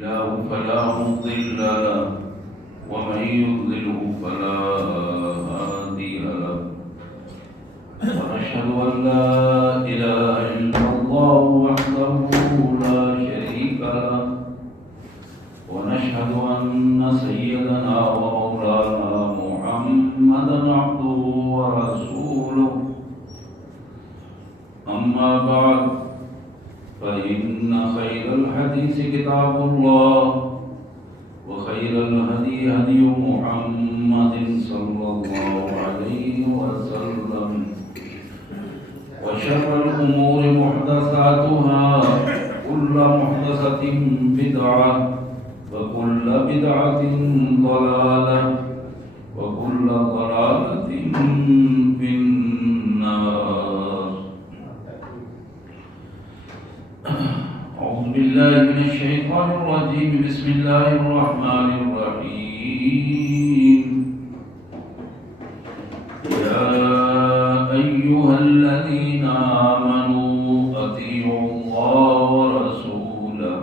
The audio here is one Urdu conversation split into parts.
له فلا مضل له ومن يضلله فلا هادي له ونشهد أن لا إله إلا الله وحده لا شريك له ونشهد أن سيدنا ومولانا محمدا عبده ورسوله أما بعد فإن خير الحديث كتاب الله وخير الهدي هدي محمد صلى الله عليه وسلم وشر الأمور محدثاتها كل محدثة بدعة وكل بدعة ضلالة وكل ضلالة في النار. أعوذ بالله من الشيطان الرجيم. بسم الله الرحمن الرحيم. يا أيها الذين آمنوا أطيعوا الله ورسوله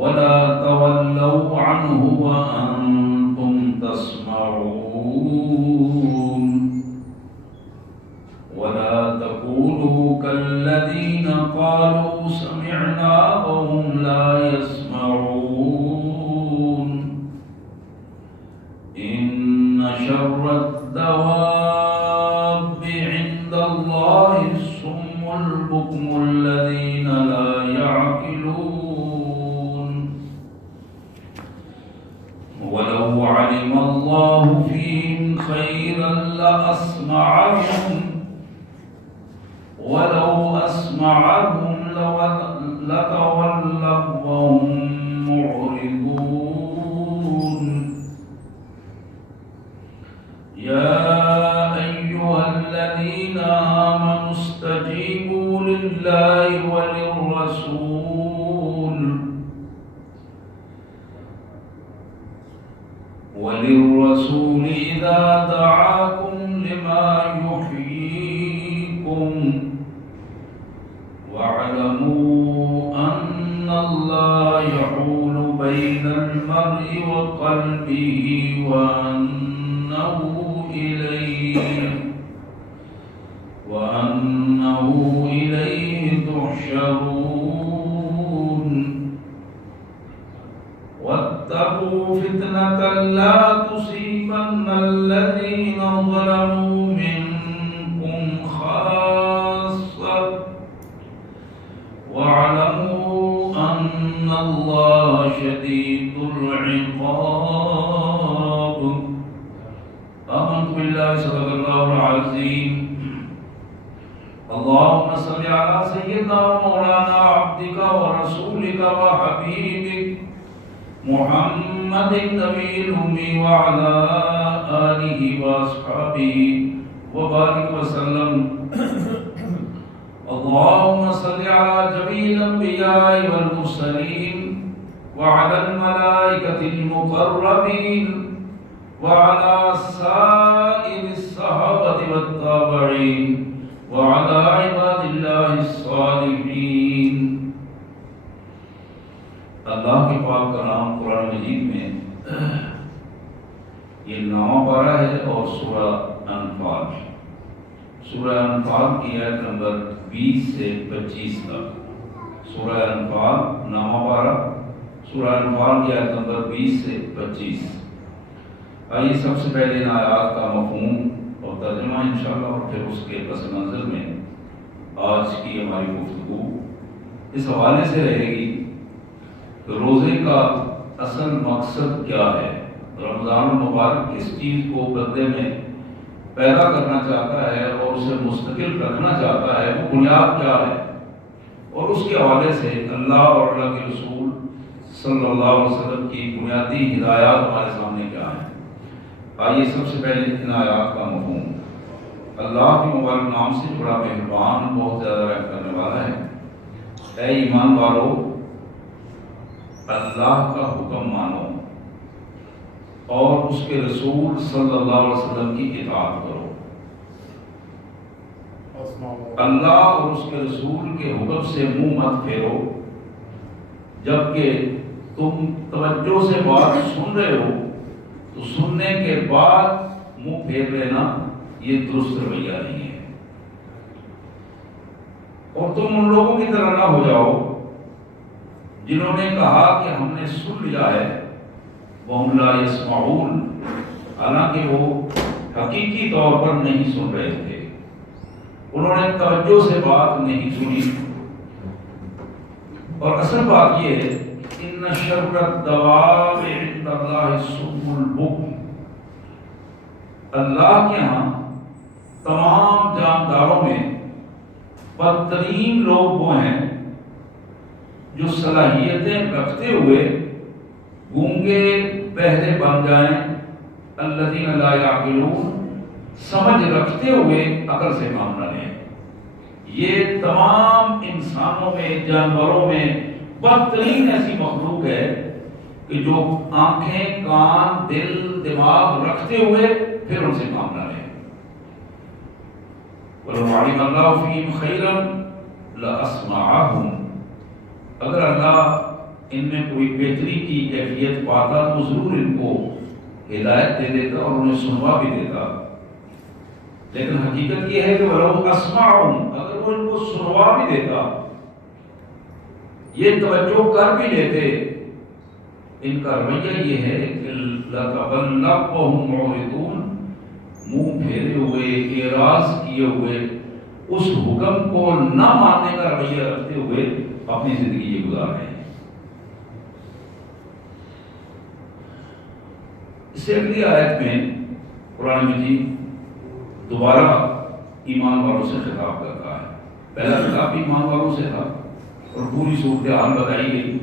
ولا تولوا عنه وأنتم تسمعون ولا تقولوا كالذين قالوا سمعنا وهم لا يسمعون إن شر الدواب عند الله الصم البكم الذين لا يعقلون ولو علم الله فيهم خيرا لأسمعهم ولو أسمعهم لتولوا وهم معرضون. يا أيها الذين آمنوا استجيبوا لله وللرسول إذا دعاكم لما يحييكم واعلموا أن الله يحول بين المرء وقلبه وأنه إليه تحشرون. واتقوا فتنة لا تصيبن الذين ظلموا منكم خاصة واعلموا أن الله شديد العقاب. آمنت بالله صدق الله العظيم. اللهم صل على سيدنا ومولانا عبدك ورسولك وحبيبك محمد النبي الأمي وعلى آله وأصحابه وبارك وسلم. اللهم صل على جميع الأنبياء والمرسلين وعلى الملائكة المقربين وعلى سائر الصحابة والتابعين وعلى عباد الله الصالحين. اللہ کے پاک کلام قرآن مجید میں یہ 9 پارہ ہے اور سورہ انفال کی آیت نمبر 20 سے 25 تک. سورہ انفال 9 پارہ، سورہ انفال کی آیت نمبر 20 سے 25. آئیے سب سے پہلے ان آیات کا مفہوم اور ترجمہ انشاءاللہ اور پھر اس کے پس منظر میں آج کی ہماری گفتگو اس حوالے سے رہے گی کہ روزے کا اصل مقصد کیا ہے. رمضان المبارک کس چیز کو بندے میں پیدا کرنا چاہتا ہے اور اسے مستقل رکھنا چاہتا ہے، وہ بنیاد کیا ہے، اور اس کے حوالے سے اللہ اور اللہ کے رسول صلی اللہ علیہ وسلم کی بنیادی ہدایات ہمارے سامنے کیا ہیں. آئیے سب سے پہلے ان آیات کا مفہوم. اللہ کے مبارک نام سے بڑا مہربان، بہت زیادہ رحم کرنے والا ہے. اے ایمان والو، اللہ کا حکم مانو اور اس کے رسول صلی اللہ علیہ وسلم کی اطاعت کرو. اللہ اور اس کے رسول کے حکم سے منہ مت پھیرو جبکہ تم توجہ سے بات سن رہے ہو تو سننے کے بعد منہ پھیر لینا یہ درست رویہ نہیں ہے۔ اور تم ان لوگوں کی طرح نہ ہو جاؤ جنہوں نے کہا کہ ہم نے سن لیا ہے، وَهُمْ لَا يَسْمَعُونَ، حالانکہ وہ حقیقی طور پر نہیں سن رہے تھے، انہوں نے توجہ سے بات نہیں سنی۔ اور اصل بات یہ ہے ان شر الدواب عند اللہ الصم البکم، اللہ کے ہاں تمام جانداروں میں بدترین لوگ وہ ہیں جو صلاحیتیں رکھتے ہوئے گونگے بہرے بن جائیں، الذین لا یعقلون، سمجھ رکھتے ہوئے عقل سے کام نہ لیں۔ یہ تمام انسانوں میں، جانوروں میں بدترین ایسی مخلوق ہے کہ جو آنکھیں، کان، دل، دماغ رکھتے ہوئے پھر ان سے کام نہ لیں۔ وَلَوْ عَلِمَ اللَّهُ فِيهِمْ خَيْرًا لَأَسْمَعَهُمْ، اگر اللہ ان میں کوئی بہتری کی کیفیت پاتا تو ضرور ان کو ہدایت دے دیتا اور انہیں سنوا بھی دیتا، لیکن حقیقت یہ ہے کہ وَلَوْ أَسْمَعَهُمْ، اگر وہ ان کو سنوا بھی دیتا، یہ توجہ کر بھی لیتے، ان کا رویہ یہ ہے کہ لَتَوَلَّوْا وَهُمْ مُعْرِضُونَ، منہ پھیرے ہوئے، اعراض کیے ہوئے، اس حکم کو نہ ماننے کا رویہ رکھتے ہوئے اپنی زندگی یہ گزار رہے ہیں۔ اس سے اگلی آیت میں قرآن مجید دوبارہ ایمان والوں سے خطاب کرتا ہے۔ پہلا خطاب ایمان والوں سے تھا اور پوری صورتحال بتائی گئی،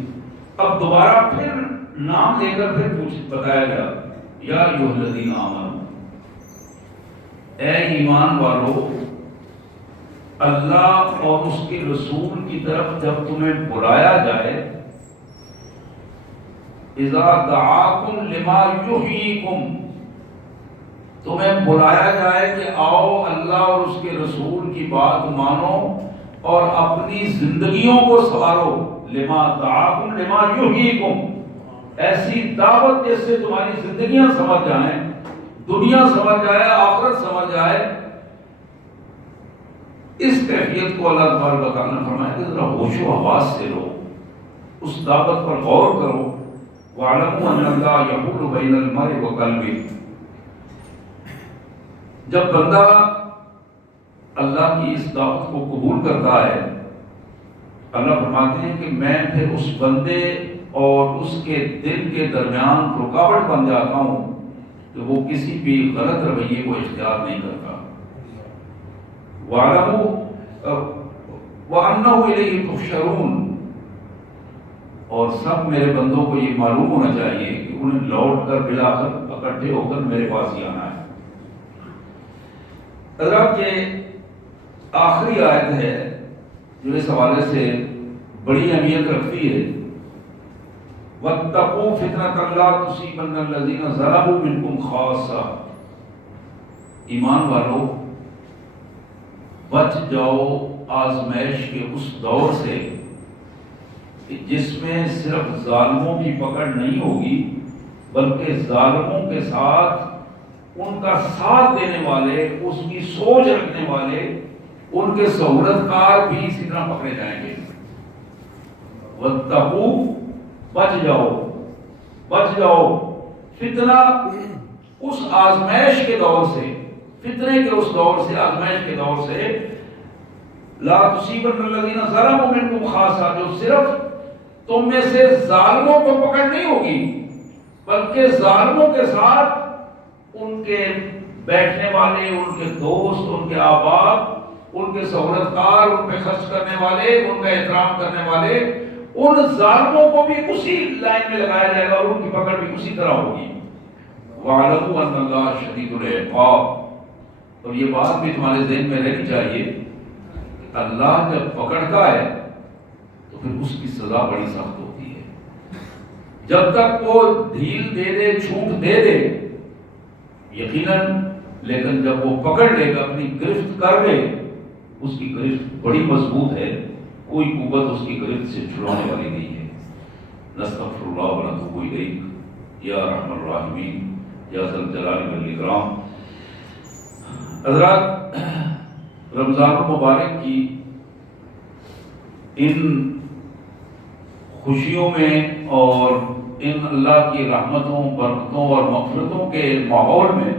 اب دوبارہ پھر نام لے کر پھر بتایا گیا، یا ایھا الذین آمنوا، اے ایمان والو، اللہ اور اس کے رسول کی طرف جب تمہیں بلایا جائے، اذا دعاکم لما یحییکم، تمہیں بلایا جائے کہ آؤ اللہ اور اس کے رسول کی بات مانو اور اپنی زندگیوں کو سنوارو، لما دعاکم لما یحییکم، ایسی دعوت جس سے تمہاری زندگیاں سنور جائیں، دنیا سنور جائے، آخرت سنور جائے۔ اس کیفیت کو اللہ تبارک و تعالیٰ نے فرمایا کہ ذرا ہوش و حواس سے لو، اس دعوت پر غور کرو، وَاعْلَمُوا أَنَّ اللَّهَ يَحُولُ بَيْنَ الْمَرْءِ وَقَلْبِهِ۔ جب بندہ اللہ کی اس دعوت کو قبول کرتا ہے، اللہ فرماتے ہیں کہ میں پھر اس بندے اور اس کے دل کے درمیان رکاوٹ بن جاتا ہوں کہ وہ کسی بھی غلط رویے کو اختیار نہیں کرتا۔ وَاعْلَمُوا وَأَنَّهُ إِلَيْهِ تُحْشَرُونَ، اور سب میرے بندوں کو یہ معلوم ہونا چاہیے کہ انہیں لوٹ کر بلا کر اکٹھے ہو کر میرے پاس ہی آنا ہے۔ حضرات یہ آخری آیت ہے جو اس حوالے سے بڑی اہمیت رکھتی ہے۔ وَاتَّقُوا فِتْنَةً لَا تُصِيبَنَّ الَّذِينَ ظَلَمُوا مِنكُمْ خَاصَّةً، ایمان والو بچ جاؤ آزمائش کے اس دور سے کہ جس میں صرف ظالموں کی پکڑ نہیں ہوگی بلکہ ظالموں کے ساتھ ان کا ساتھ دینے والے، اس کی سوچ رکھنے والے، ان کے سہولت کار بھی اسی طرح پکڑے جائیں گے۔ وَاتَّقُوا، بچ جاؤ، بچ جاؤ، فتنہ اس آزمائش کے دور سے، فتنے کے اس دور سے، آزمائش کے دور سے، لا تصیبن الذین ظلموا منکم خاصہ، جو صرف تم میں سے ظالموں کو پکڑ نہیں ہوگی بلکہ ظالموں کے ساتھ ان کے بیٹھنے والے، ان کے دوست، ان کے احباب، ان کے سہولت کار، ان پہ خرچ کرنے والے، ان کا احترام کرنے والے، ان ظالموں کو بھی اسی لائن میں لگایا جائے گا اور ان کی پکڑ بھی اسی طرح ہوگی۔ وَاعْلَمُوا أَنَّ اللَّهَ شَدِيدُ الْعِقَابِ، اور یہ بات بھی تمہارے ذہن میں رہنی چاہیے کہ اللہ جب پکڑتا ہے تو پھر اس کی سزا بڑی سخت ہوتی ہے۔ جب تک وہ ڈھیل دے دے، چھوٹ دے دے یقیناً، لیکن جب وہ پکڑ لے گا، اپنی گرفت کر لے، اس کی گرفت بڑی مضبوط ہے، کوئی قوت اس کی گرفت سے چھڑانے والی نہیں ہے۔ نستغفر اللہ و نتوب الیہ یا ارحم الراحمین یا ذا الجلال والاکرام۔ حضرات، رمضان المبارک کی ان خوشیوں میں اور ان اللہ کی رحمتوں، برکتوں اور مغفرتوں کے ماحول میں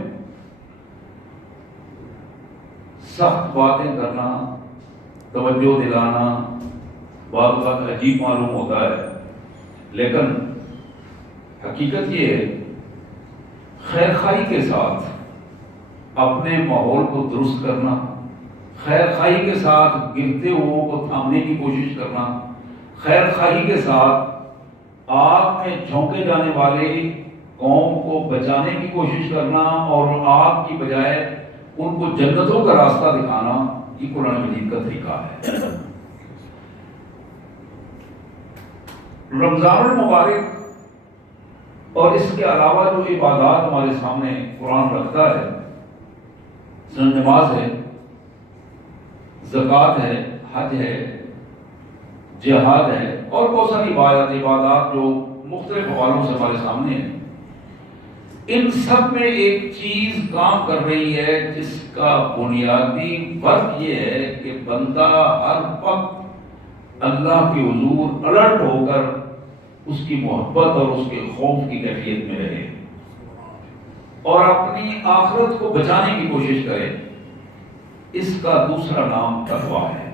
سخت باتیں کرنا، توجہ دلانا بعض اوقات عجیب معلوم ہوتا ہے، لیکن حقیقت یہ ہے خیر خواہی کے ساتھ اپنے ماحول کو درست کرنا، خیر خواہی کے ساتھ گرتے ہوئے کو تھامنے کی کوشش کرنا، خیر خواہی کے ساتھ آگ میں جھونکے جانے والے قوم کو بچانے کی کوشش کرنا اور آگ کی بجائے ان کو جنتوں کا راستہ دکھانا، یہ قرآن مجید کا طریقہ ہے۔ رمضان المبارک اور اس کے علاوہ جو عبادات ہمارے سامنے قرآن رکھتا ہے، نماز ہے، زکوٰۃ ہے، حج ہے، جہاد ہے اور بہت ساری عبادات جو مختلف حوالوں سے ہمارے سامنے ہیں، ان سب میں ایک چیز کام کر رہی ہے جس کا بنیادی فرق یہ ہے کہ بندہ ہر وقت اللہ کے حضور الرٹ ہو کر اس کی محبت اور اس کے خوف کی کیفیت میں رہے اور اپنی آخرت کو بچانے کی کوشش کرے۔ اس کا دوسرا نام تقویٰ ہے۔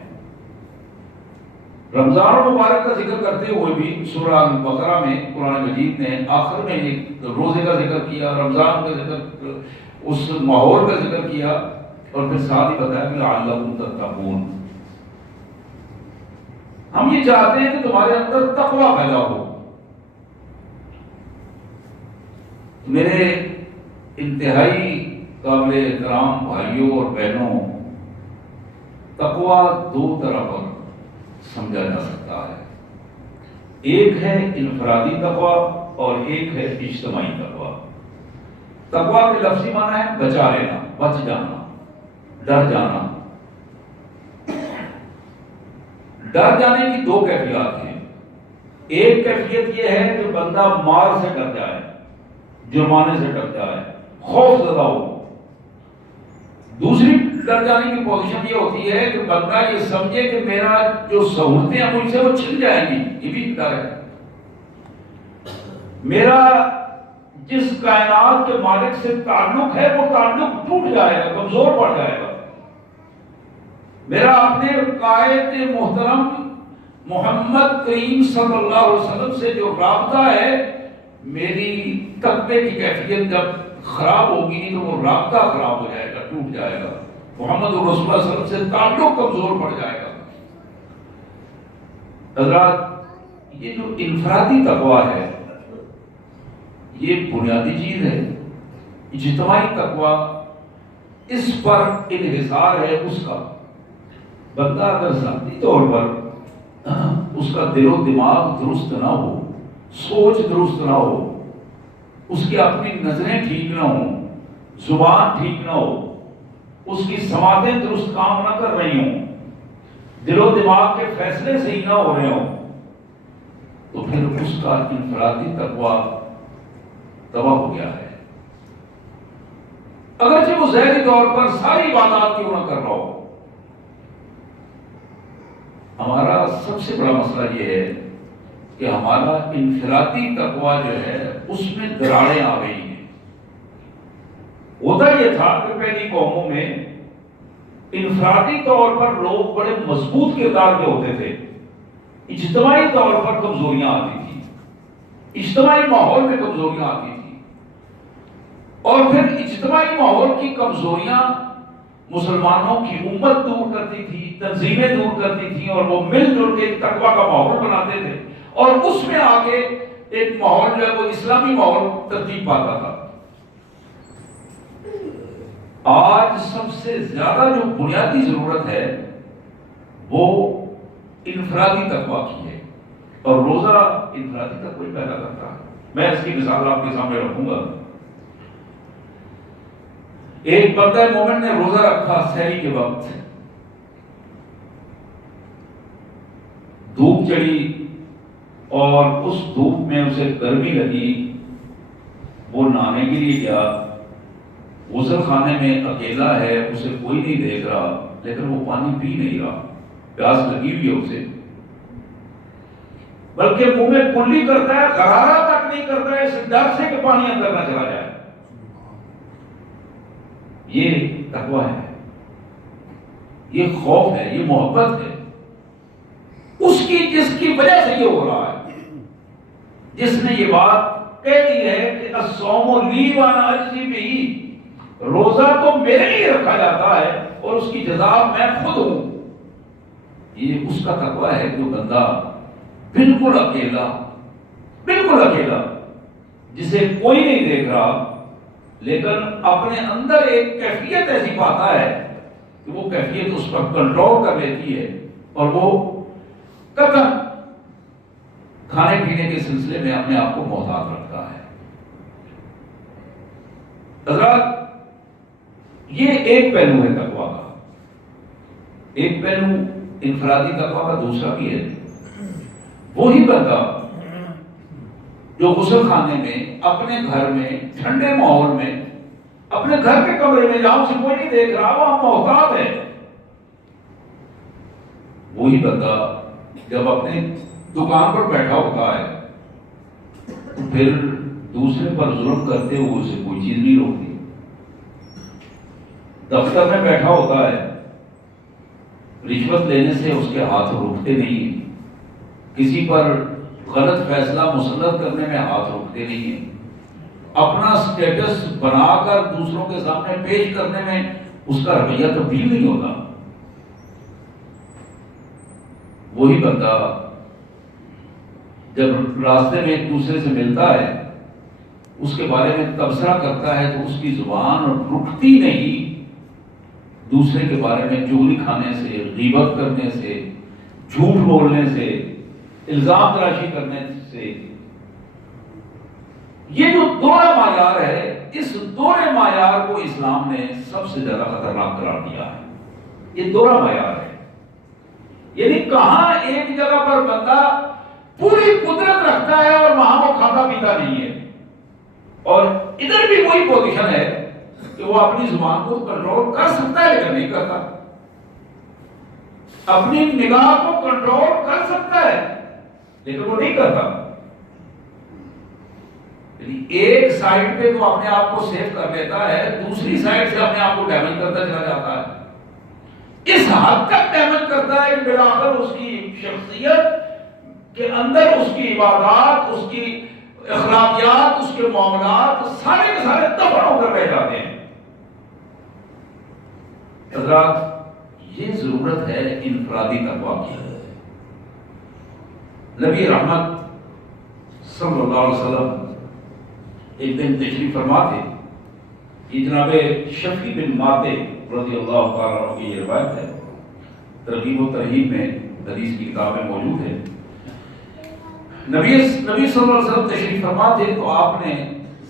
رمضان المبارک کا ذکر کرتے ہوئے بھی سورہ بقرہ میں قرآن مجید نے آخر میں ایک روزے کا ذکر کیا، رمضان کا ذکر، اس ماحول کا ذکر کیا اور پھر ساتھ ہی بتایا کہ لعلکم تتقون۔ ہم یہ چاہتے ہیں کہ تمہارے اندر تقویٰ پیدا ہو۔ میرے انتہائی قابل احترام بھائیوں اور بہنوں، تقویٰ دو طرح پر سمجھا جا سکتا ہے، ایک ہے انفرادی تقویٰ اور ایک ہے اجتماعی تقویٰ۔ تقویٰ کے لفظی معنی ہے بچا لینا، بچ جانا، ڈر جانا۔ ڈر جانے کی دو کیفیات ہیں، ایک کیفیت یہ ہے کہ بندہ مار سے ڈر جائے، جرمانے سے ڈر جائے، خوف زدہ ہو۔ دوسری ڈر جانے کی پوزیشن یہ ہوتی ہے کہ بندہ یہ سمجھے کہ میرا جو سہولتیں ہیں مجھ سے وہ چھن جائیں گی، یہ بھی ڈر ہے۔ میرا جس کائنات کے مالک سے تعلق ہے وہ تعلق ٹوٹ جائے گا، کمزور پڑ جائے گا۔ میرا اپنے قائد محترم محمد کریم صلی اللہ علیہ وسلم سے جو رابطہ ہے، میری تقوی کی کیفیت جب خراب ہوگی تو وہ رابطہ خراب ہو جائے گا، ٹوٹ جائے گا، محمد رسول اللہ صلی اللہ علیہ وسلم سے تعلق کمزور پڑ جائے گا۔ حضرات، یہ جو انفرادی تقویٰ ہے یہ بنیادی چیز ہے۔ اجتماعی تقویٰ اس پر انحصار ہے اس کا۔ بندہ اگر ذاتی طور پر اس کا دل و دماغ درست نہ ہو، سوچ درست نہ ہو، اس کی اپنی نظریں ٹھیک نہ ہوں، زبان ٹھیک نہ ہو، اس کی سماعتیں درست کام نہ کر رہی ہوں، دل و دماغ کے فیصلے صحیح نہ ہو رہے ہوں، تو پھر اس کا انفرادی تقویٰ تباہ ہو گیا ہے۔ اگرچہ وہ ظاہری طور پر ساری عبادات کیوں نہ کر رہا ہو۔ ہمارا سب سے بڑا مسئلہ یہ ہے کہ ہمارا انفرادی تقویٰ جو ہے اس میں دراڑیں آ گئی ہیں۔ ہوتا یہ تھا کہ پہلی قوموں میں انفرادی طور پر لوگ بڑے مضبوط کردار کے ہوتے تھے، اجتماعی طور پر کمزوریاں آتی تھیں، اجتماعی ماحول میں کمزوریاں آتی تھیں، اور پھر اجتماعی ماحول کی کمزوریاں مسلمانوں کی امت دور کرتی تھی، تنظیمیں دور کرتی تھیں، اور وہ مل جل کے تقویٰ کا ماحول بناتے تھے، اور اس میں آگے ایک ماحول جو ہے وہ اسلامی ماحول ترتیب پاتا تھا۔ آج سب سے زیادہ جو بنیادی ضرورت ہے وہ انفرادی تقویٰ کی ہے، اور روزہ انفرادی تقویٰ پیدا کرتا ہے۔ میں اس کی مثال آپ کے سامنے رکھوں گا۔ ایک بندہ مومن نے روزہ رکھا سحری کے وقت، دھوپ چڑھی اور اس دھوپ میں اسے گرمی لگی، وہ نہانے کے لیے گیا، غسل خانے میں اکیلا ہے، اسے کوئی نہیں دیکھ رہا، لیکن وہ پانی پی نہیں رہا، پیاس لگی ہوئی ہے اسے، بلکہ منہ میں کلی کرتا ہے، غرارہ تک نہیں کرتا ہے اس ڈر سے کہ پانی اندر نہ چلا جائے۔ یہ تقویٰ ہے، یہ خوف ہے، یہ محبت ہے اس کی جس کی وجہ سے یہ ہو رہا ہے، جس نے یہ بات کہہ دی ہے کہ الصوم لی وانا اجزی بہ، روزہ تو میرے لیے رکھا جاتا ہے اور اس کی جزا میں خود ہوں۔ یہ اس کا تقویٰ ہے جو بندہ بالکل اکیلا جسے کوئی نہیں دیکھ رہا، لیکن اپنے اندر ایک کیفیت ایسی پاتا ہے کہ وہ کیفیت اس پر کنٹرول کر لیتی ہے، اور وہ قطعاً کھانے پینے کے سلسلے میں اپنے آپ کو محتاط رکھتا ہے۔ حضرات، یہ ایک پہلو ہے تقویٰ کا، ایک پہلو انفرادی تقویٰ کا دوسرا بھی ہے۔ وہی بندہ جو غسل خانے میں، اپنے گھر میں، ٹھنڈے ماحول میں، اپنے گھر کے کمرے میں جہاں سے کوئی نہیں دیکھ رہا، وہاں محتاط ہے، وہی بندہ جب اپنے دکان پر بیٹھا ہوتا ہے تو پھر دوسرے پر ظلم کرتے ہوئے اسے کوئی چیز نہیں روکتی، دفتر میں بیٹھا ہوتا ہے، رشوت لینے سے اس کے ہاتھ روکتے نہیں، کسی پر غلط فیصلہ مسلط کرنے میں ہاتھ روکتے نہیں ہیں، اپنا سٹیٹس بنا کر دوسروں کے سامنے پیش کرنے میں اس کا رویہ تبدیل نہیں ہوتا۔ وہی بندہ جب راستے میں ایک دوسرے سے ملتا ہے، اس کے بارے میں تبصرہ کرتا ہے تو اس کی زبان رکتی نہیں، دوسرے کے بارے میں چغلی کھانے سے، غیبت کرنے سے، جھوٹ بولنے سے، الزام تراشی کرنے سے۔ یہ جو دورہ معیار ہے، اس دورہ معیار کو اسلام نے سب سے زیادہ خطرناک قرار دیا ہے۔ یہ دورہ معیار ہے، یعنی کہاں ایک جگہ پر بندہ پوری قدرت رکھتا ہے اور وہاں وہ کھاتا پیتا نہیں ہے، اور ادھر بھی وہی پوزیشن ہے کہ وہ اپنی زبان کو کنٹرول کر سکتا ہے لیکن نہیں کرتا، اپنی نگاہ کو کنٹرول کر سکتا ہے لیکن وہ نہیں کرتا۔ ایک سائڈ پہ تو اپنے آپ کو سیو کر لیتا ہے، دوسری سائڈ سے اپنے آپ کو ڈیمیج کرتا چلا جاتا ہے، اس حد تک ڈیمیج کرتا ہے کہ بالآخر اس کی شخصیت کے اندر اس کی عبادات، اس کی اخلاقیات، اس کے معاملات سارے کے سارے دفن ہو کر رہ جاتے ہیں۔ حضرات، یہ ضرورت ہے انفرادی تقویٰ کی۔ نبی رحمت صلی اللہ علیہ وسلم ایک دن تشریف فرما تھے، یہ جناب شفیع بن ماتے رضی اللہ تعالیٰ عنہ کی یہ روایت ہے، ترغیب و ترہیب میں حدیث کی کتاب میں موجود ہے۔ نبی صلی اللہ علیہ وسلم تشریف فرما تھے تو آپ نے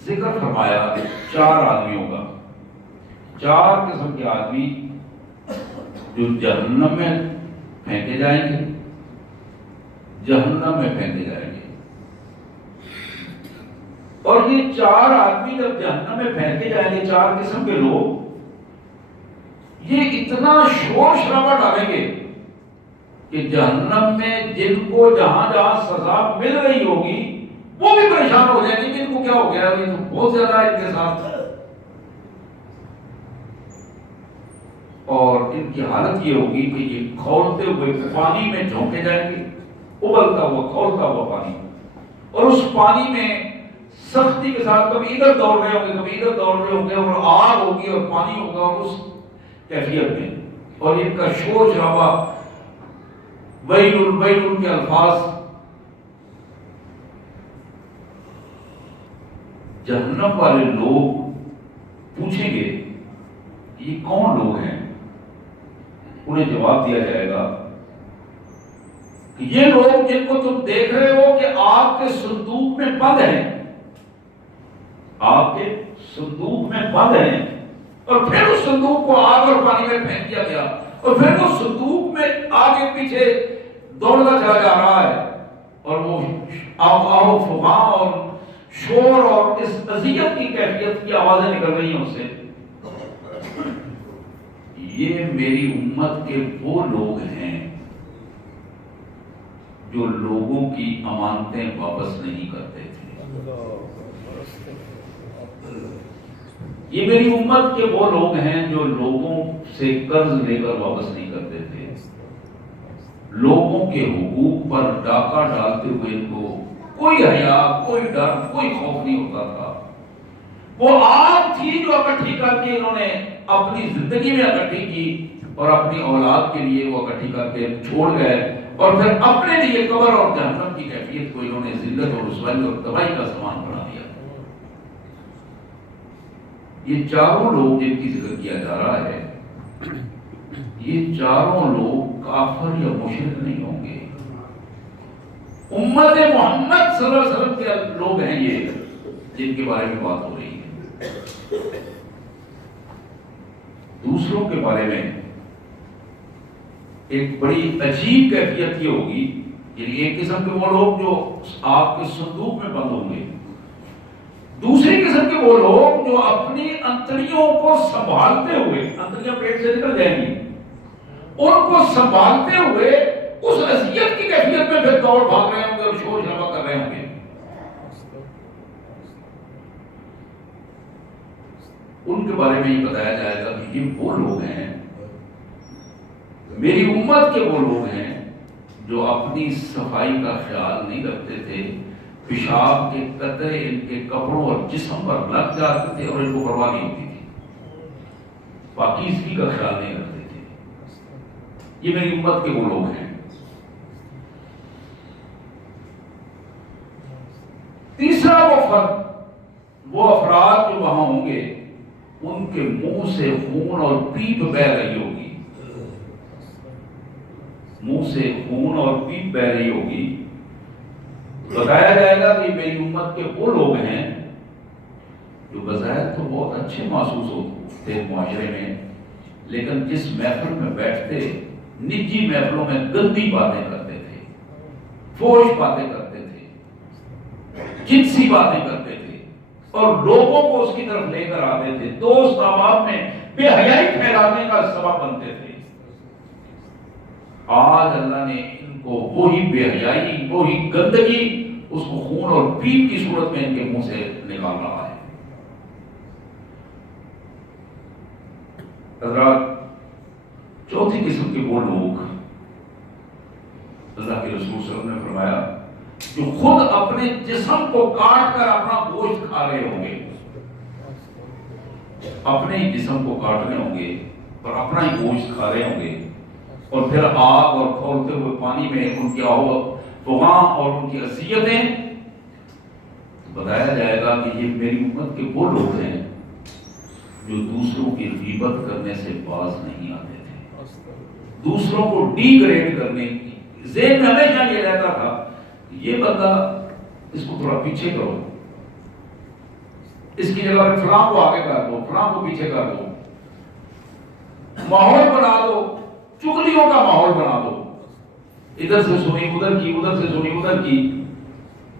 ذکر فرمایا 4 آدمیوں کا، 4 قسم کے آدمی جو جہنم میں پھینکے جائیں گے، جہنم میں پھینکے جائیں گے۔ اور یہ 4 آدمی جب جہنم میں پھینکے جائیں گے، 4 قسم کے لوگ، یہ اتنا شور شرابہ ڈالیں گے کہ جہنم میں جن کو جہاں جہاں سزا مل رہی ہوگی وہ بھی پریشان ہو جائیں گے کہ ان کو کیا ہو گیا، یہ تو بہت زیادہ ان کے ساتھ، اور ان کی حالت یہ ہوگی کہ یہ کھولتے ہوئے پانی میں جھونکے جائیں گے، ابلتا ہوا کھولتا ہوا پانی، اور اس پانی میں سختی کے ساتھ کبھی ادھر دوڑ رہے ہوں گے، کبھی ادھر دوڑ رہے ہوں گے، اور آگ ہوگی اور پانی ہوگا، اور اس کیفیت میں، اور ان کا شور شرابہ، ویل ویل کے الفاظ۔ جہنم والے لوگ پوچھیں گے یہ کون لوگ ہیں؟ انہیں جواب دیا جائے گا کہ یہ لوگ جن کو تم دیکھ رہے ہو کہ آگ کے صندوق میں بند ہیں، آگ کے صندوق میں بند ہیں، اور پھر اس صندوق کو آگ اور پانی میں پھینک دیا گیا، اور پھر وہ صندوق میں آگے پیچھے دوڑتا چلا جا رہا ہے، اور وہ آو فغاں اور شور اور اس اذیت کی کیفیت کی آوازیں نکل رہی ہیں اس سے، یہ میری امت کے وہ لوگ ہیں جو لوگوں کی امانتیں واپس نہیں کرتے تھے۔ یہ میری امت کے وہ لوگ ہیں جو لوگوں سے قرض لے کر واپس نہیں کرتے تھے، لوگوں کے حقوق پر ڈاکہ ڈالتے ہوئے ان کو کوئی حیا، کوئی ڈر، کوئی خوف نہیں ہوتا تھا۔ وہ آگ تھی جو اکٹھی کر کے انہوں نے اپنی زندگی میں اکٹھی کی اور اپنی اولاد کے لیے وہ اکٹھی کر کے چھوڑ گئے، اور پھر اپنے لیے قبر اور جہنم کی کیفیت کو انہوں نے ذلت اور رسوائی اور تباہی کا سامان بنا دیا۔ یہ چاروں لوگ جن کی ذکر کیا جا رہا ہے، یہ چاروں لوگ کافر یا مشرک نہیں ہوں گے، امت محمد صلی اللہ علیہ وسلم کے لوگ ہیں یہ جن کے بارے میں بات ہو رہی ہے۔ دوسروں کے بارے میں ایک بڑی عجیب کیفیت یہ ہوگی، یعنی ایک قسم کے وہ لوگ جو آپ کے صندوق میں بند ہوں گے، دوسری قسم کے وہ لوگ جو اپنی انتڑیوں کو سنبھالتے ہوئے، انتڑیاں پیٹ سے نکل جائیں گی، ان کو سنبھالتے ہوئے اس اذیت کی کیفیت میں پھر دوڑ بھاگ رہے ہوں گے اور شور شرابہ کر رہے ہوں گے۔ ان کے بارے میں یہ بتایا جائے گا کہ یہ وہ لوگ ہیں، میری امت کے وہ لوگ ہیں جو اپنی صفائی کا خیال نہیں رکھتے تھے، پیشاب کے قطرے ان کے کپڑوں اور جسم پر لگ جاتے تھے اور ان کو پرواہ نہیں ہوتی تھی، پاکیزگی کا خیال نہیں رکھتے تھے۔ یہ میری امت کے وہ لوگ ہیں۔ تیسرا وہ افراد جو وہاں ہوں گے، ان کے منہ سے خون اور پیپ بہہ رہی ہوگی، منہ سے خون اور پیپ بہہ رہی ہوگی۔ بتایا جائے گا کہ میری امت کے وہ لوگ ہیں جو بظاہر تو بہت اچھے محسوس ہوتے معاشرے میں، لیکن جس محفل میں بیٹھتے نجی محفلوں میں گندی باتیں کرتے تھے، فحش باتیں کرتے تھے، جنسی باتیں کرتے تھے، اور لوگوں کو اس کی طرف لے کر آتے تھے، دوست احباب میں بے حیائی پھیلانے کا سبب بنتے تھے۔ آج اللہ نے ان کو وہی بے حیائی، وہی گندگی، اس کو خون اور پیپ کی صورت میں ان کے منہ سے نکال رہا ہے۔ حضرات، چوتھی قسم کے وہ لوگ اللہ کے رسول صلی اللہ علیہ وسلم نے فرمایا جو خود اپنے جسم کو کاٹ کر اپنا گوشت کھا رہے ہوں گے، اپنے ہی جسم کو کاٹ رہے ہوں گے اور اپنا ہی گوشت کھا رہے ہوں گے، اور پھر آگ اور کھولتے ہوئے پانی میں ان کی فغاں اور ان کی اذیتیں۔ بتایا جائے گا کہ یہ میری امت کے وہ لوگ ہیں جو دوسروں کی غیبت کرنے سے باز نہیں آتے تھے، دوسروں کو ڈی گریڈ کرنے کی ذہن میں ہمیشہ یہ رہتا تھا یہ بندہ، اس کو تھوڑا پیچھے کرو، اس کی جگہ پہ فلاں کو آگے کر دو، فلاں کو پیچھے کر دو، ماحول بنا دو، چغلیوں کا ماحول بنا دو، ادھر سے سنی ادھر کی، ادھر سے سنی ادھر کی،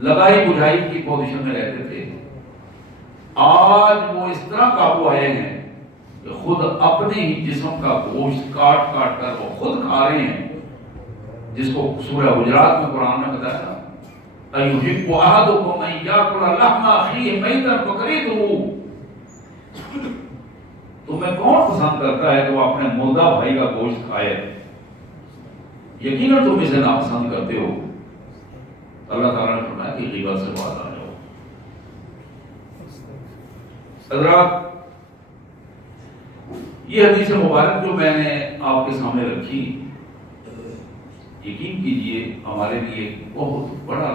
لگائی بجھائی کی پوزیشن میں رہتے تھے۔ آج وہ اس طرح قابو آئے ہیں کہ خود اپنے ہی جسم کا گوشت کاٹ کاٹ کر وہ خود کھا رہے ہیں، جس کو سورہ حجرات میں قرآن نے بتایا أَيُحِبُّ أَحَدُكُمْ أَن يَأْكُلَ لَحْمَ أَخِيهِ مَيْتًا فَكَرِهْتُمُوهُ۔ تمہیں کون پسند کرتا ہے کہ وہ اپنے مردہ بھائی کا گوشت کھائے؟ یقیناً تم اسے ناپسند کرتے ہو۔ اللہ تعالیٰ نے فرمایا کہ غیبت سے باز آ جاؤ۔ حضرات، یہ حدیث مبارک جو میں نے آپ کے سامنے رکھی، یقین کیجئے ہمارے لیے بہت بڑا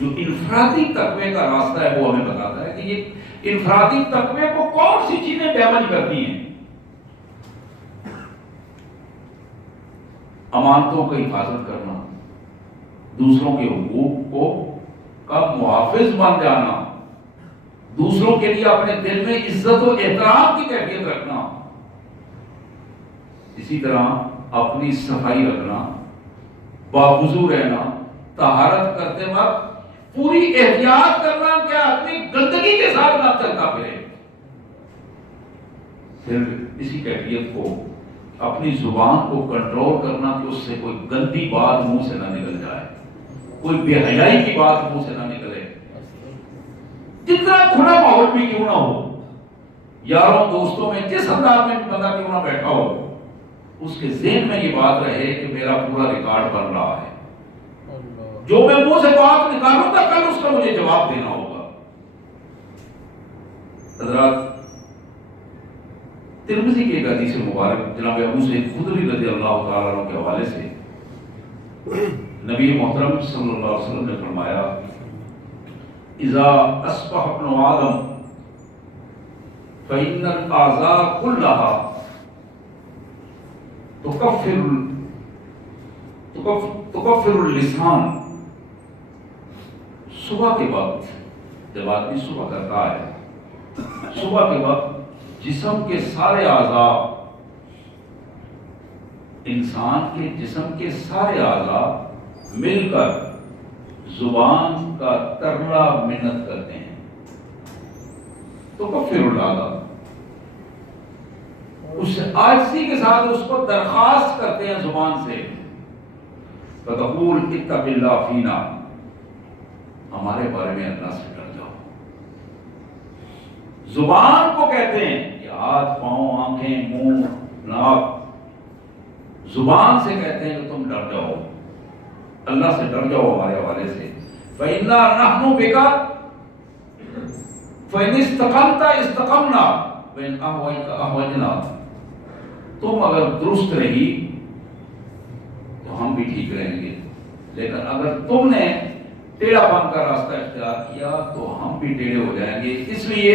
جو انفرادی تقوی کا راستہ ہے وہ ہمیں بتاتا ہے کہ یہ انفرادی تقوی کو کون سی چیزیں ڈیمیج کرتی ہیں۔ امانتوں کی حفاظت کرنا، دوسروں کے حقوق کو کا محافظ بن جانا، دوسروں کے لیے اپنے دل میں عزت و احترام کی کیفیت رکھنا، اسی طرح اپنی صفائی رکھنا، باوضو رہنا، طہارت کرتے وقت پوری احتیاط کرنا کہ آدمی گندگی کے ساتھ نہ چلتا پھرے. پھر اسی کیفیت کو اپنی زبان کو کنٹرول کرنا کہ اس سے کوئی گندی بات منہ سے نہ نکل جائے, کوئی بے حیائی کی بات منہ سے نہ نکلے. جتنا کھلا ماحول بھی کیوں نہ ہو, یاروں دوستوں میں جس انداز میں بندہ کیوں نہ بیٹھا ہو, اس کے ذہن میں یہ بات رہے کہ میرا پورا ریکارڈ بن رہا ہے, جو میں منہ سے بات نکالوں گا کل اس کا مجھے جواب دینا ہوگا. حضرات, ترمذی کے ایک حدیث مبارک جناب ابو سعید خدری رضی اللہ تعالیٰ عنہ کے حوالے سے نبی محترم صلی اللہ علیہ وسلم نے فرمایا, اذا اصبح ابن آدم فإن الأعضاء كلها تكفر اللسان. صبح کے وقت جب آدمی صبح کرتا ہے, صبح کے وقت جسم کے سارے اعضاء, انسان کے جسم کے سارے اعضاء مل کر زبان کا ترلا منت کرتے ہیں. تو کفر الاعضاء, اس عاجزی کے ساتھ اس کو درخواست کرتے ہیں زبان سے, فتقول اتق اللہ فینا, ہمارے بارے میں اللہ سے ڈر جاؤ. زبان کو کہتے ہیں کہ ہاتھ پاؤں آنکھیں منہ ناک, زبان سے کہتے ہیں کہ تم ڈر جاؤ, اللہ سے ڈر جاؤ ہمارے حوالے سے. فَإِنَّا نَحْنُ بِكَ فَإِنِ اسْتَقَمْتَ اسْتَقَمْنَا وَإِنْ أَحْوَيْتَ أَحْوَجْنَا. تم اگر درست رہی تو ہم بھی ٹھیک رہیں گے, لیکن اگر تم نے ٹیڑھا پن کا راستہ اختیار کیا تو ہم بھی ٹیڑھے ہو جائیں گے. اس لیے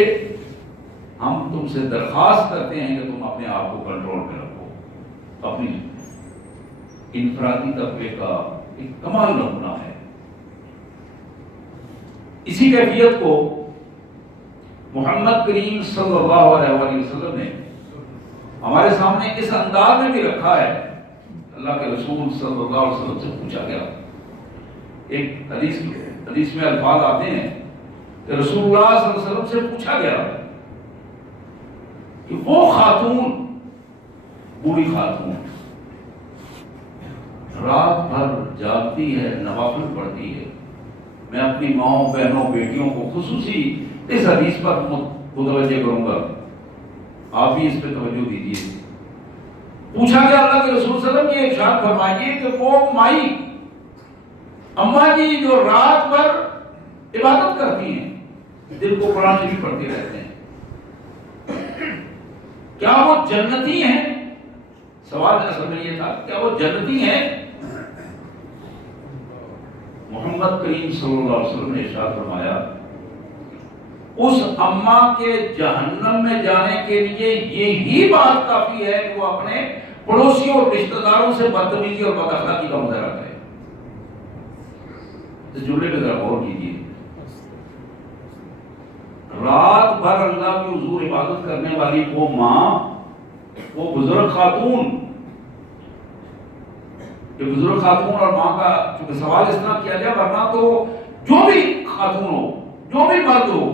ہم تم سے درخواست کرتے ہیں کہ تم اپنے آپ کو کنٹرول میں رکھو. اپنی انفرادی تقوی کا ایک کمال نمونہ ہے. اسی کیفیت کو محمد کریم صلی اللہ علیہ وسلم نے ہمارے سامنے اس انداز میں بھی رکھا ہے. اللہ کے رسول صلی اللہ علیہ وسلم سے پوچھا گیا, ایک حدیث میں الفاظ آتے ہیں کہ رسول اللہ صلی اللہ علیہ وسلم سے پوچھا گیا کہ وہ خاتون, بوڑھی خاتون رات بھر جاگتی ہے, نوافل پڑھتی ہے. میں اپنی ماؤں بہنوں بیٹیوں کو خصوصی اس حدیث پر متوجہ کروں گا, آپ بھی اس پہ توجہ دیجیے. پوچھا گیا اللہ کے رسول صلی اللہ علیہ وسلم یہ ارشاد فرمائیے کہ وہ مائی اماں جی جو رات بھر عبادت کرتی ہیں, دل کو قرآن شریف پڑھتے رہتے ہیں, کیا وہ جنتی ہیں؟ سوال اصل میں یہ تھا, کیا وہ جنتی ہیں؟ محمد کریم صلی اللہ علیہ وسلم نے ارشاد فرمایا, اس اماں کے جہنم میں جانے کے لیے یہی بات کافی ہے کہ وہ اپنے پڑوسیوں اور رشتہ داروں سے بدتمیزی اور بد اخلاقی کا مظاہرہ کرے. اس جملے پہ ذرا غور کیجیے. رات بھر اللہ کی حضور عبادت کرنے والی وہ ماں, وہ بزرگ خاتون, کہ بزرگ خاتون اور ماں کا چونکہ سوال اس طرح کیا جائے, ورنہ تو جو بھی خاتون ہو, جو بھی مرد ہو,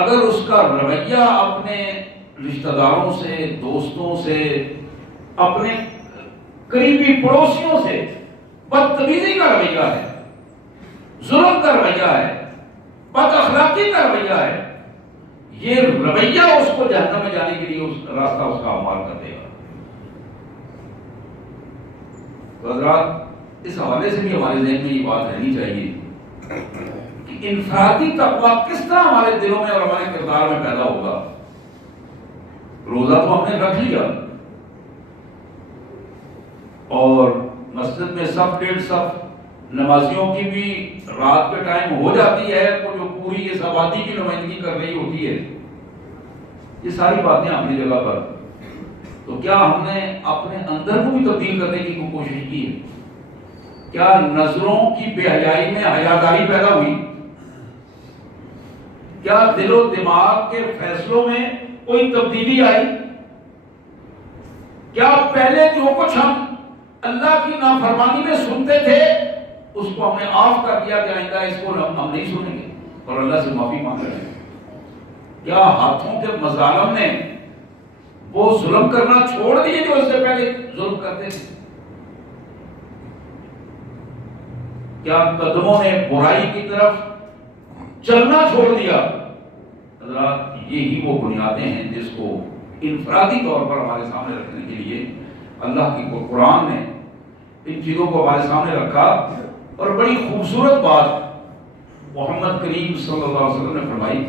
اگر اس کا رویہ اپنے رشتہ داروں سے, دوستوں سے, اپنے قریبی پڑوسیوں سے بدتمیزی کا رویہ ہے, ظلم کا رویہ ہے, بد اخلاقی کا رویہ ہے, یہ رویہ اس کو جہنم میں جانے کے لیے اس راستہ اس کا ہموار کر دے گا. تو حضرات, اس حوالے سے بھی ہمارے ذہن میں یہ بات رہنی چاہیے کہ انفرادی تقویٰ کس طرح ہمارے دلوں میں اور ہمارے کردار میں پیدا ہوگا. روزہ تو ہم نے رکھ لیا اور مسجد میں صف ڈیڑھ صف نمازیوں کی بھی رات کے ٹائم ہو جاتی ہے, وہ جو پوری اس آبادی کی نمائندگی کر رہی ہوتی ہے. یہ ساری باتیں اپنی جگہ پر, تو کیا ہم نے اپنے اندر کو بھی تبدیل کرنے کی کوشش کی ہے؟ کیا نظروں کی بے حیائی میں حیاداری پیدا ہوئی؟ کیا دل و دماغ کے فیصلوں میں کوئی تبدیلی آئی؟ کیا پہلے جو کچھ ہم اللہ کی نافرمانی میں سنتے تھے، اس کو ہم نے آف کر دیا کہ آئندہ اس کو ہم نہیں سنیں گے اور اللہ سے معافی مانگ رہے ہیں۔ کیا ہاتھوں کے مظالم نے وہ ظلم کرنا چھوڑ دیے جو اس سے پہلے ظلم کرتے تھے؟ کیا قدموں نے برائی کی طرف چلنا چھوڑ دیا؟ حضرات، یہی وہ بنیادیں ہیں جس کو انفرادی طور پر ہمارے سامنے رکھنے کے لیے اللہ کی قرآن نے ان چیزوں کو ہمارے سامنے رکھا۔ اور بڑی خوبصورت بات محمد کریم صلی اللہ علیہ وسلم نے فرمائی،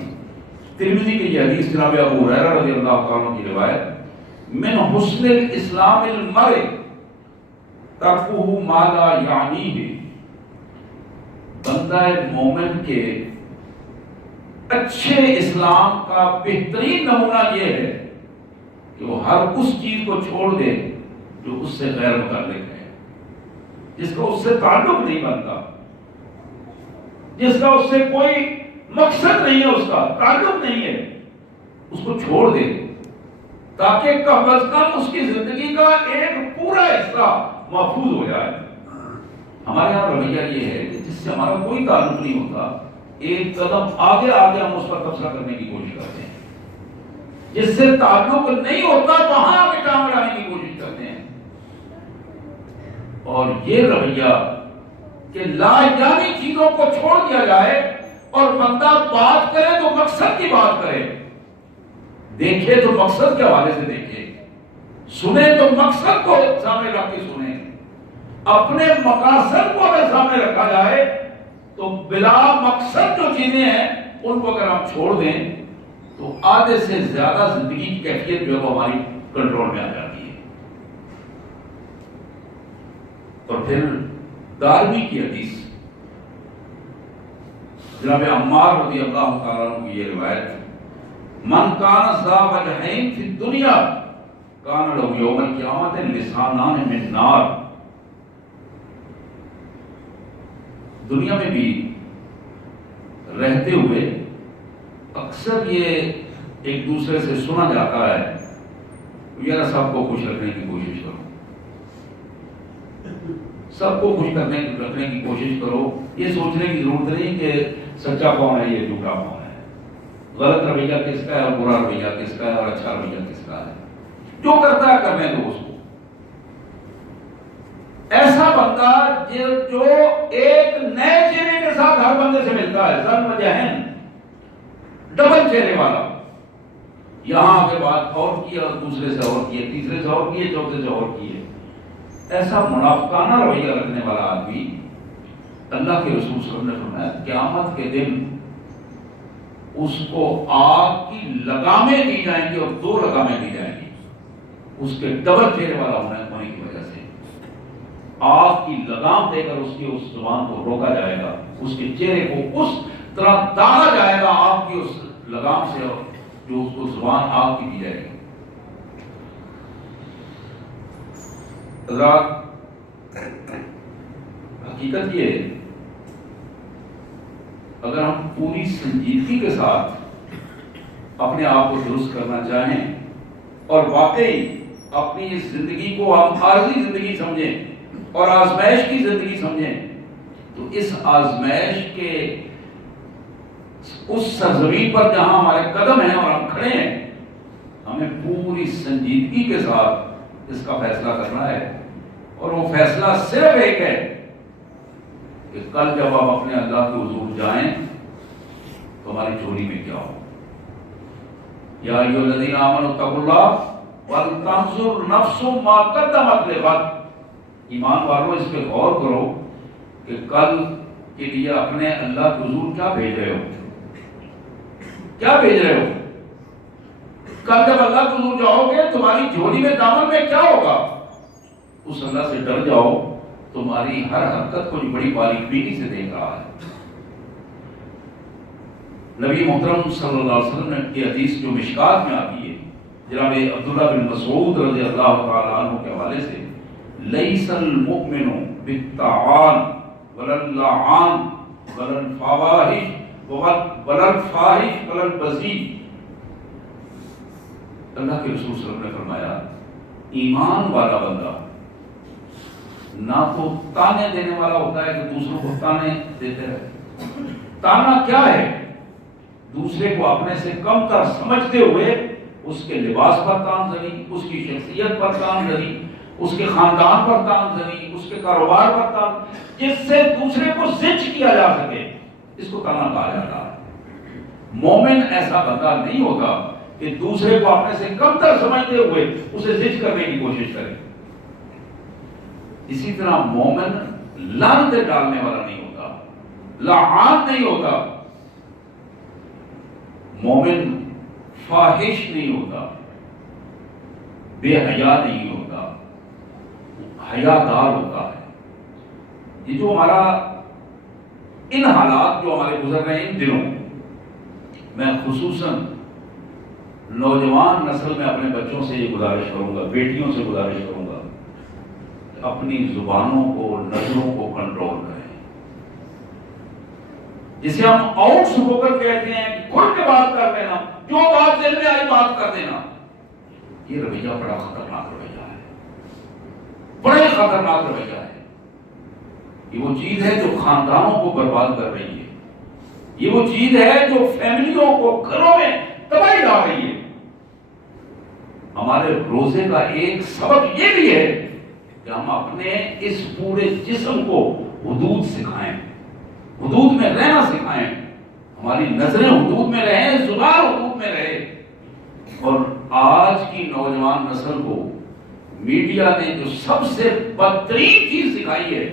ترمذی کی یہ حدیث جناب ابو ہریرہ رضی اللہ تعالیٰ کی روایت، من حسن الاسلام المرء ترکہ ما لا یعنیہ، بندہ مومن کے اچھے اسلام کا بہترین نمونہ یہ ہے کہ وہ ہر اس چیز کو چھوڑ دے جو اس سے غیر متعلق ہے، جس کا اس سے تعلق نہیں بنتا، جس کا اس سے کوئی مقصد نہیں ہے، اس کا تعلق نہیں ہے، اس کو چھوڑ دے تاکہ کم از کم اس کی زندگی کا ایک پورا حصہ محفوظ ہو جائے۔ ہمارے یہاں رویہ یہ ہے کہ جس سے ہمارا کوئی تعلق نہیں ہوتا، ایک قدم آگے ہم اس پر قبضہ کرنے کی کوشش کرتے ہیں، جس سے تعلق نہیں ہوتا وہاں آگے ٹانگ اڑانے کی کوشش کرتے ہیں۔ اور یہ رویہ کہ لا یعنی چیزوں کو چھوڑ دیا جائے اور بندہ بات کرے تو مقصد کی بات کرے، دیکھے تو مقصد کے حوالے سے دیکھے، سنے تو مقصد کو سامنے رکھ کے سنے، اپنے مقاصد کو اگر سامنے رکھا جائے تو بلا مقصد جو چیزیں ہیں ان کو اگر ہم چھوڑ دیں تو آدھے سے زیادہ زندگی کی کیفیت جو ہے وہ ہماری کنٹرول میں آ جاتی ہے۔ اور پھر دارمی کی حدیث جناب عمار رضی اللہ تعالیٰ عنہ کی یہ روایت، من کان ذا وجہین فی الدنیا کان لہ یوم القیامت لسانان من نار۔ دنیا میں بھی رہتے ہوئے اکثر یہ ایک دوسرے سے سنا جاتا ہے، یار سب کو خوش رکھنے کی کوشش کرو، سب کو خوش رکھنے کی کوشش کرو، یہ سوچنے کی ضرورت نہیں کہ سچا کون ہے یہ جھوٹا کون ہے، غلط رویہ کس کا ہے اور برا رویہ کس کا ہے اور اچھا رویہ کس کا ہے، جو کرتا ہے کرنے دو اس کو۔ ایسا بندہ جو ایک نئے چہرے کے ساتھ ہر بندے سے ملتا ہے، ذن و ذہن ڈبل چہرے والا، یہاں کے بعد اور کیا، دوسرے سے اور کیے، تیسرے سے اور کیے، چوتھے سے اور کیے، ایسا منافقانہ رویہ رکھنے والا آدمی، اللہ کے رسول صلی اللہ علیہ وسلم نے فرمایا قیامت کے دن اس کو آگ کی لگامیں دی جائیں گی اور 2 لگامیں دی جائیں گی، اس کے ڈبل چہرے والا ہونے کی وجہ سے آگ کی لگام دے کر اس کی اس زبان کو روکا جائے گا، اس کے چہرے کو اس طرح داغا جائے گا آگ کی اس لگام سے جو اس کو زبان آگ کی دی جائے گی۔ حضرات، حقیقت یہ ہے اگر ہم پوری سنجیدگی کے ساتھ اپنے آپ کو درست کرنا چاہیں اور واقعی اپنی اس زندگی کو ہم عارضی زندگی سمجھیں اور آزمائش کی زندگی سمجھیں، تو اس آزمائش کے اس سرزمین پر جہاں ہمارے قدم ہیں اور ہم کھڑے ہیں، ہمیں پوری سنجیدگی کے ساتھ اس کا فیصلہ کرنا ہے، اور وہ فیصلہ صرف ایک ہے کہ کل جب آپ اپنے اللہ کے حضور جائیں تو ہماری چوری میں کیا ہو۔ یا ایھا الذین آمنوا اتقوا اللہ ولتنظر نفس ما قدمت لغد، ایمان والوں اس پہ غور کرو کہ کل کے لیے اپنے اللہ کے حضور کیا بھیج رہے ہو، کیا بھیج رہے ہو۔ کل جب اللہ کے حضور جاؤ گے تمہاری جھولی میں دامن میں کیا ہوگا، اس اللہ سے ڈر جاؤ، تمہاری ہر حرکت کو بڑی باریک بینی سے دیکھ رہا ہے۔ نبی محترم صلی اللہ علیہ وسلم نے کی حدیث جو مشکات میں آتی ہے، جناب عبداللہ بن مسعود رضی اللہ تعالی عنہ کے حوالے سے، لیس المؤمن بالطعان ولا اللعان ولا الفواحش ولا الفاحش ولا البذیء، اللہ کے رسول صلی اللہ علیہ وسلم نے فرمایا ایمان والا بندہ نہ تو تانے دینے والا ہوتا ہے کہ دوسروں کو تانے دیتے رہے. تانا کیا ہے؟ دوسرے کو اپنے سے کم تر سمجھتے ہوئے اس کے لباس پر تان زنی، اس کی شخصیت پر تان زنی، اس کے خاندان پر تان زنی، اس کے کاروبار پر تان، جس سے دوسرے کو زج کیا جا سکے، اس کو تانا کہا جاتا ہے. مومن ایسا بندہ نہیں ہوتا کہ دوسرے کو اپنے سے کم تر سمجھتے ہوئے اسے زج کرنے کی کوشش کرے. اسی طرح مومن لعنتیں ڈالنے والا نہیں ہوتا، لعان نہیں ہوتا. مومن فاحش نہیں ہوتا، بے حیا نہیں ہوتا، حیا دار ہوتا ہے. یہ جو ہمارا ان حالات جو ہمارے گزر رہے ہیں ان دنوں، میں خصوصاً نوجوان نسل میں اپنے بچوں سے یہ گزارش کروں گا، بیٹیوں سے گزارش کروں گا کہ اپنی زبانوں کو، نظروں کو کنٹرول کریں. جسے ہم آؤٹ سپوکن کہتے ہیں کہ کھل کے بات کر دینا، جو بات دل میں آئی بات کر دینا، یہ رویہ بڑا خطرناک رویہ ہے، بڑے خطرناک رویہ ہے. یہ وہ چیز ہے جو خاندانوں کو برباد کر رہی ہے، یہ وہ چیز ہے جو فیملیوں کو، گھروں میں تباہی لا رہی ہے. ہمارے روزے کا ایک سبق یہ بھی ہے کہ ہم اپنے اس پورے جسم کو حدود سکھائیں، حدود میں رہنا سکھائیں. ہماری نظریں حدود میں رہیں، زبان حدود میں رہے. اور آج کی نوجوان نسل کو میڈیا نے جو سب سے بدترین چیز سکھائی ہے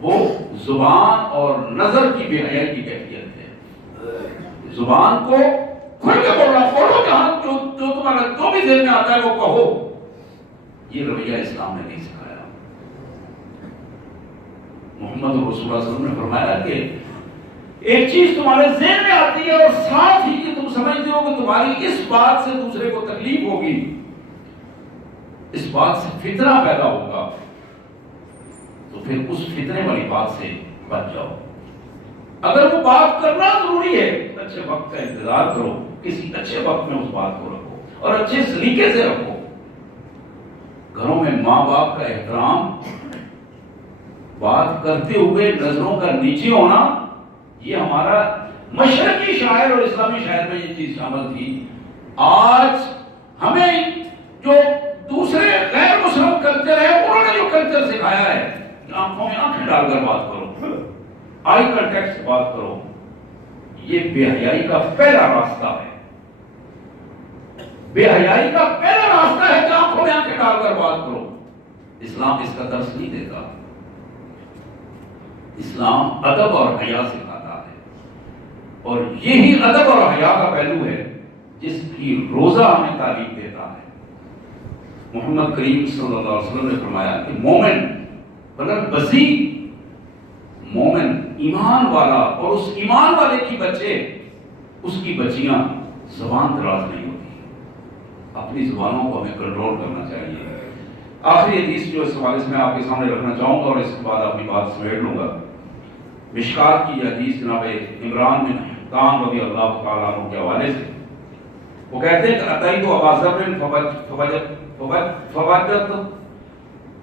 وہ زبان اور نظر کی بے حیائی کی کیفیت ہے. زبان کو کھل کے بولنا، بولو جہاں جو تمہارا جو بھی دل میں آتا ہے وہ کہو. یہ رویہ اسلام نے نہیں سکھایا. محمد رسول اللہ صلی اللہ علیہ وسلم نے فرمایا کہ ایک چیز تمہارے ذہن میں آتی ہے اور ساتھ ہی کہ تم سمجھتے ہو کہ تمہاری اس بات سے دوسرے کو تکلیف ہوگی، اس بات سے فتنہ پیدا ہوگا، تو پھر اس فتنے والی بات سے بچ جاؤ. اگر وہ بات کرنا ضروری ہے، اچھے وقت کا انتظار کرو، کسی اچھے وقت میں اس بات کو رکھو اور اچھے سلیقے سے رکھو. گھروں میں ماں باپ کا احترام، بات کرتے ہوئے نظروں کا نیچے ہونا، یہ ہمارا مشرقی شاعر اور اسلامی شاعر میں یہ چیز شامل تھی. آج ہمیں جو دوسرے غیر مسلم کلچر ہے، انہوں نے جو کلچر سکھایا ہے کہ آنکھوں میں آنکھیں ڈال کر بات کرو، آئی کنٹیکٹ سے بات کرو، یہ بے حیائی کا پہلا راستہ ہے. بے حیائی کا پہلا راستہ ہے کہ آنکھوں میں آنکھیں ڈال کر بات کرو. اسلام اس کا درس نہیں دیتا. اسلام ادب اور حیا سکھاتا ہے، اور یہی ادب اور حیا کا پہلو ہے جس کی روزہ ہمیں تعلیم دیتا ہے. محمد کریم صلی اللہ علیہ وسلم نے فرمایا کہ مومن بلند بسی، مومن ایمان والا، اور اس ایمان والے کی بچے، اس کی بچیاں زبان دراز نہیں ہوتی. اپنی زبانوں کو ہمیں کنٹرول کرنا چاہیے. آخری حدیث جو اس حوالے سے میں آپ کے سامنے رکھنا چاہوں گا اور اس کے بعد اپنی بات سمیٹ لوں گا. مشکات کی یہ حدیث جناب عمران بن حطام رضی اللہ تعالیٰ عنہ کے حوالے سے، وہ کہتے ہیں کہ اتیت ابا ذر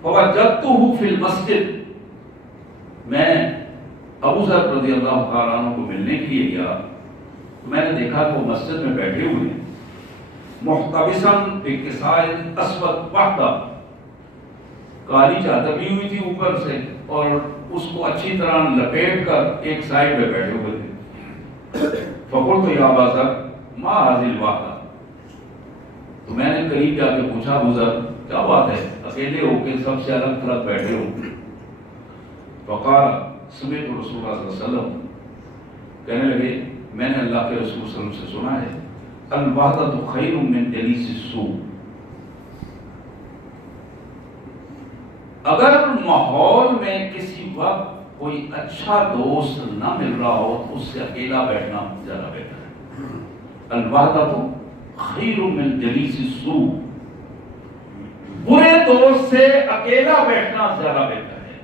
فوجدته فی المسجد، میں ابو ذر رضی اللہ تعالیٰ عنہ کو ملنے کے لیے گیا تو میں نے دیکھا کہ وہ مسجد میں بیٹھے ہوئے ہیں، محتبساً بکساء اسود وحدہ، کالی چادر لی ہوئی تھی اوپر سے اور اس کو اچھی طرح لپیٹ کر ایک سائڈ پہ بیٹھے ہوئے تھے. فقلت یا ابا ذر ما هذه الوحدہ، تو میں نے قریب جا کے پوچھا ابو ذر کیا بات ہے، اکیلے ہو کے سب سے الگ تھلگ بیٹھے ہو. فقال سمعت رسول اللہ صلی اللہ علیہ وسلم، کہنے لگے میں نے اللہ کے رسول صلی اللہ علیہ وسلم سے سنا ہے الوحدۃ خیر من جلیس السوء، اگر ماحول میں کسی وقت کوئی اچھا دوست نہ مل رہا ہو تو اس سے اکیلا بیٹھنا زیادہ بہتر ہے. الوحدۃ خیر من جلیس السوء، برے دوست سے اکیلا بیٹھنا زیادہ بہتر ہے.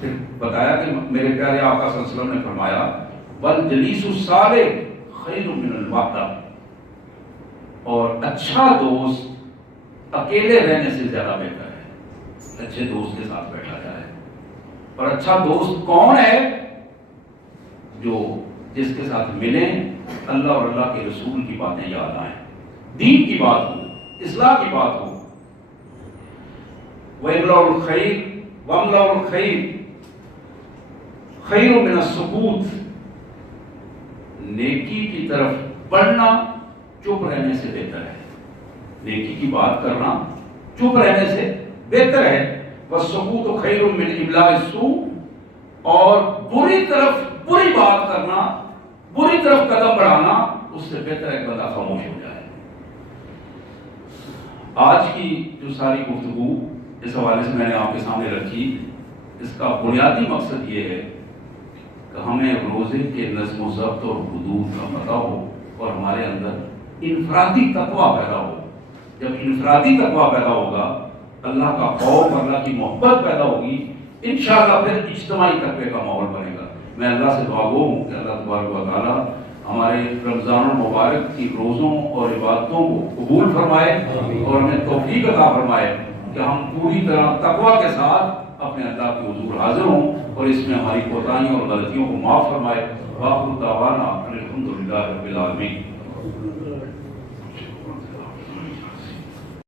پھر بتایا کہ میرے پیارے آقا صلی اللہ علیہ وسلم نے فرمایا بل جلیس الصالح خیر من الوحدہ، اور اچھا دوست اکیلے رہنے سے زیادہ بہتر ہے. اچھے دوست کے ساتھ بیٹھا جائے. اور اچھا دوست کون ہے؟ جو جس کے ساتھ ملیں اللہ اور اللہ کے رسول کی باتیں یاد آئیں، دین کی بات ہو، اصلاح کی بات ہو. وَإِمْلَأُ الْخَيْرِ وَأَمْلَأُ الْخَيْرِ خَيْرٌ مِنَ السُّكُوتِ. نیکی کی طرف بڑھنا چپ رہنے سے بہتر ہے. نیکی کی بات کرنا چپ رہنے سے بہتر ہے. وَالسُّكُوتُ خَيْرٌ مِنْ إِبْلَاغِ السُّوءِ. اور بری طرف بری بات کرنا، بری طرف قدم بڑھانا، اس سے بہتر ہے بندہ خاموش ہو جائے. آج کی جو ساری گفتگو اس حوالے سے میں نے آپ کے سامنے رکھی، اس کا بنیادی مقصد یہ ہے کہ ہمیں روزے کے نظم و ضبط اور حدود کا پتہ ہو اور ہمارے اندر انفرادی تقویٰ پیدا ہو. جب انفرادی تقویٰ پیدا ہوگا، اللہ کا خوف، اللہ کی محبت پیدا ہوگی، انشاءاللہ پھر اجتماعی تقوی کا ماحول بنے گا. میں اللہ سے دعا گو ہوں کہ اللہ تبارک و تعالیٰ ہمارے رمضان المبارک کی روزوں اور عبادتوں کو قبول فرمائے اور ہمیں توفیق عطا فرمائے کہ ہم پوری طرح تقویٰ کے ساتھ اپنے اللہ کے حضور حاضر ہوں اور اس میں ہماری کوتاہیوں اور غلطیوں کو معاف فرمائے. وآخر دعوانا الحمدللہ رب العالمین.